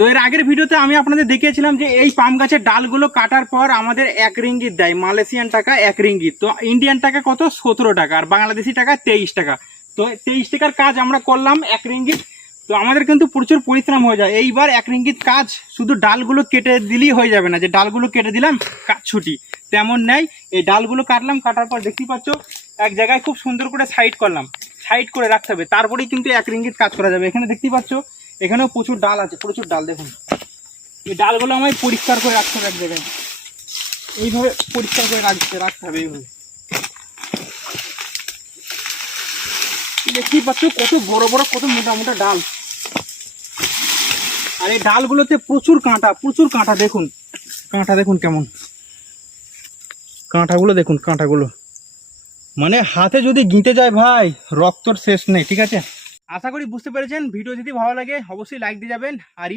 তো এর আগের ভিডিওতে আমি আপনাদের দেখিয়েছিলাম যে এই পাম গাছের ডালগুলো কাটার পর আমাদের 1 রিঙ্গিত দেয়, মালয়েশিয়ান টাকা 1 রিঙ্গিত। তো ইন্ডিয়ান টাকা কত, 17 টাকা, আর বাংলাদেশি টাকা 23 টাকা। তো 23 টাকার কাজ আমরা করলাম 1 রিঙ্গিত। তো আমাদের কিন্তু প্রচুর পরিশ্রম হয়ে যায়। এইবার 1 রিঙ্গিত কাজ শুধু ডালগুলো কেটে দিলেই হয়ে যাবে না, যে ডালগুলো কেটে দিলাম কাজ ছুটি, তেমন নেই। এই ডালগুলো কাটলাম, কাটার পর দেখতেই পাচ্ছ এক জায়গায় খুব সুন্দর করে সাইড করলাম, সাইড করে রাখতে হবে, তারপরেই কিন্তু 1 রিঙ্গিত কাজ করা যাবে। এখানে দেখতেই পাচ্ছ এখানেও প্রচুর ডাল আছে, প্রচুর ডাল। দেখুন এই ডালগুলো আমায় পরিষ্কার করে রাখতে হবে এক জায়গায়, এইভাবে পরিষ্কার করে রাখতে হবে এইভাবে। দেখতেই পাচ্ছ কত বড় বড়, কত মোটা মোটা ডাল। আর এই ডালগুলোতে প্রচুর কাঁটা, প্রচুর কাঁটা। দেখুন কাঁটা দেখুন কেমন, কাঁটাগুলো দেখুন, কাঁটাগুলো মানে হাতে যদি গিঁতে যায় ভাই, রক্তর শেষ নেই। ঠিক আছে, আশা করি বুঝতে পেরেছেন। ভিডিও যদি ভালো লাগে অবশ্যই লাইক দিয়ে যাবেন। আর